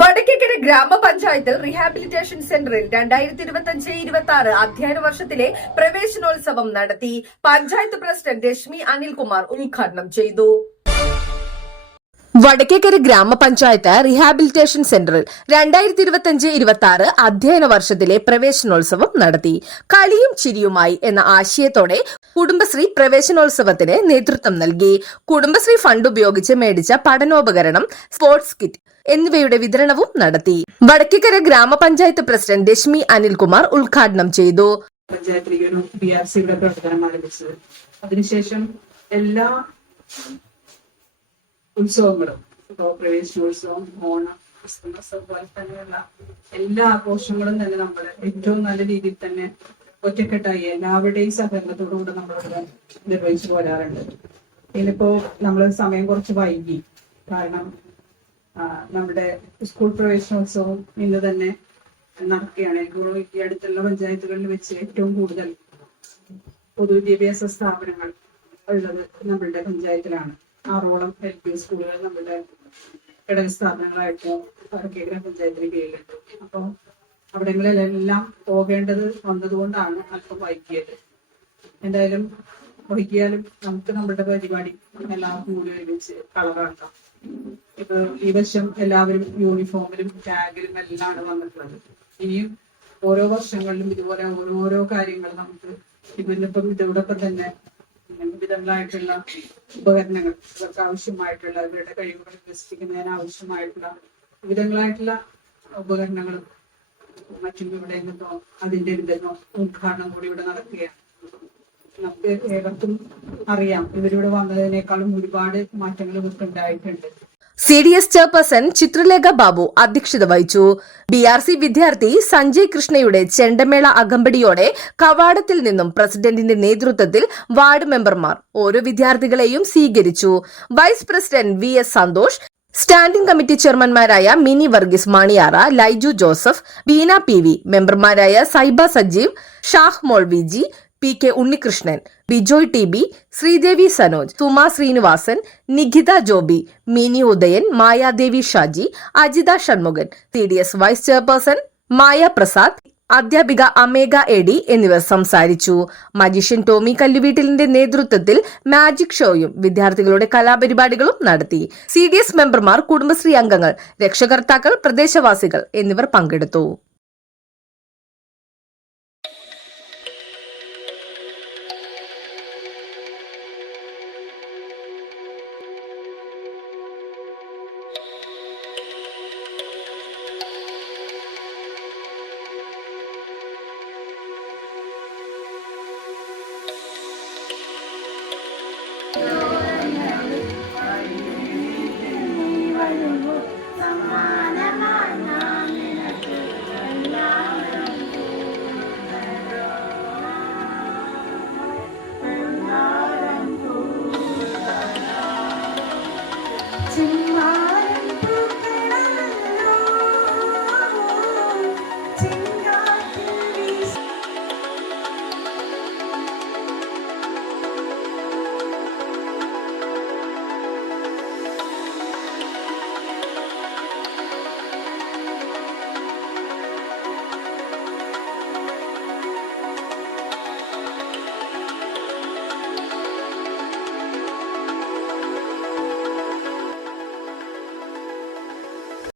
വടക്കേക്കര ഗ്രാമപഞ്ചായത്തിൽ റീഹാബിലിറ്റേഷൻ സെന്ററിൽ രണ്ടായിരത്തി ഇരുപത്തി അഞ്ച് ഇരുപത്തി ആറ് അധ്യയന വർഷത്തിലെ പ്രവേശനോത്സവം നടത്തി. പഞ്ചായത്ത് പ്രസിഡന്റ് രശ്മി അനിൽകുമാർ ഉദ്ഘാടനം ചെയ്തു. വടക്കേക്കര ഗ്രാമപഞ്ചായത്ത് റീഹാബിലിറ്റേഷൻ സെന്ററിൽ രണ്ടായിരത്തി ഇരുപത്തി അഞ്ച് ഇരുപത്തി ആറ് അധ്യയന വർഷത്തിലെ പ്രവേശനോത്സവം നടത്തി. കളിയും ചിരിയുമായി എന്ന ആശയത്തോടെ കുടുംബശ്രീ പ്രവേശനോത്സവത്തിന് നേതൃത്വം നൽകി. കുടുംബശ്രീ ഫണ്ട് ഉപയോഗിച്ച് മേടിച്ച പഠനോപകരണം സ്പോർട്സ് കിറ്റ് എന്നിവയുടെ വിതരണവും നടത്തി. വടക്കേക്കര ഗ്രാമപഞ്ചായത്ത് പ്രസിഡന്റ് രശ്മി അനിൽകുമാർ ഉദ്ഘാടനം ചെയ്തു. അതിനുശേഷം എല്ലാ ഉത്സവങ്ങളും പ്രവേശനോത്സവം ഓണം ക്രിസ്മസ് അതുപോലെ തന്നെയുള്ള എല്ലാ ആഘോഷങ്ങളും തന്നെ നമ്മൾ ഏറ്റവും നല്ല രീതിയിൽ തന്നെ ഒറ്റക്കെട്ടായി എല്ലാവരുടെയും സഹകരണത്തോടുകൂടി നമ്മളിവിടെ നിർവഹിച്ചു പോരാറുണ്ട്. ഇന്നിപ്പോ നമ്മൾ സമയം കുറച്ച് വൈകി. കാരണം നമ്മുടെ സ്കൂൾ പ്രവേശനോത്സവം ഇന്ന് തന്നെ നടക്കുകയാണ്. ഈ അടുത്തുള്ള പഞ്ചായത്തുകളിൽ വെച്ച് ഏറ്റവും കൂടുതൽ പൊതുവിദ്യാഭ്യാസ സ്ഥാപനങ്ങൾ ഉള്ളത് നമ്മളുടെ പഞ്ചായത്തിലാണ്. ആറോളം എൽ പി സ്കൂളുകൾ നമ്മുടെ ഘടക സ്ഥാപനങ്ങളായിട്ടോ വടക്കേക്കര പഞ്ചായത്തിന് കീഴിലുണ്ട്. അപ്പോൾ അവിടങ്ങളിലെല്ലാം പോകേണ്ടത് വന്നതുകൊണ്ടാണ് അല്പം വൈകിയത്. എന്തായാലും വൈകിയാലും നമുക്ക് നമ്മുടെ പരിപാടി എല്ലാവർക്കും കൂടി ഒരുമിച്ച് കളറാക്കാം. ഇപ്പൊ ഈ വർഷം എല്ലാവരും യൂണിഫോമിലും ടാഗിലും എല്ലാമാണ് വന്നിട്ടുള്ളത്. ഇനിയും ഓരോ വർഷങ്ങളിലും ഇതുപോലെ ഓരോരോ കാര്യങ്ങൾ നമുക്ക് ഇതിനിപ്പം ഇതോടൊപ്പം തന്നെ വിവിധങ്ങളായിട്ടുള്ള ഉപകരണങ്ങൾ ഇവർക്ക് ആവശ്യമായിട്ടുള്ള ഇവരുടെ കഴിവുകൾ വികസിപ്പിക്കുന്നതിന് ആവശ്യമായിട്ടുള്ള വിവിധങ്ങളായിട്ടുള്ള ഉപകരണങ്ങളും മറ്റും ഇവിടെ നിന്നോ അതിന്റെ ഇതെന്നോ ഉദ്ഘാടനം കൂടി ഇവിടെ നടക്കുകയാണ്. നമുക്ക് ഏവർക്കും അറിയാം ഇവരിവിടെ വന്നതിനേക്കാളും ഒരുപാട് മാറ്റങ്ങൾ ഇവർക്ക് ഉണ്ടായിട്ടുണ്ട്. C D S chairperson Chithralekha Babu അധ്യക്ഷത വഹിച്ചു. ബി ആർ സി വിദ്യാർത്ഥി സഞ്ജയ് കൃഷ്ണയുടെ ചെണ്ടമേള അകമ്പടിയോടെ കവാടത്തിൽ നിന്നും പ്രസിഡന്റിന്റെ നേതൃത്വത്തിൽ വാർഡ് മെമ്പർമാർ ഓരോ വിദ്യാർത്ഥികളെയും സ്വീകരിച്ചു. Vice president V S Santhosh standing committee ചെയർമാൻമാരായ Mini Varghese Maniyara Laiju Joseph Beena P V മെമ്പർമാരായ Saiba Sajeev Shah Mol G P K Unnikrishnan Bijoy T B Sreedevi Sanoj Suma Sreenivasan Nikhitha Joby Mini Udayan Mayadevi Shaji Ajitha Shanmukhan C D S vice chairperson Maya Prasad അധ്യാപിക അമേഗ AD എന്നിവർ സംസാരിച്ചു. Magician Tomy കല്ലുവീട്ടിലിന്റെ നേതൃത്വത്തിൽ magic ഷോയും വിദ്യാർത്ഥികളുടെ കലാപരിപാടികളും നടത്തി. C D S മെമ്പർമാർ കുടുംബശ്രീ അംഗങ്ങൾ രക്ഷകർത്താക്കൾ പ്രദേശവാസികൾ എന്നിവർ പങ്കെടുത്തു.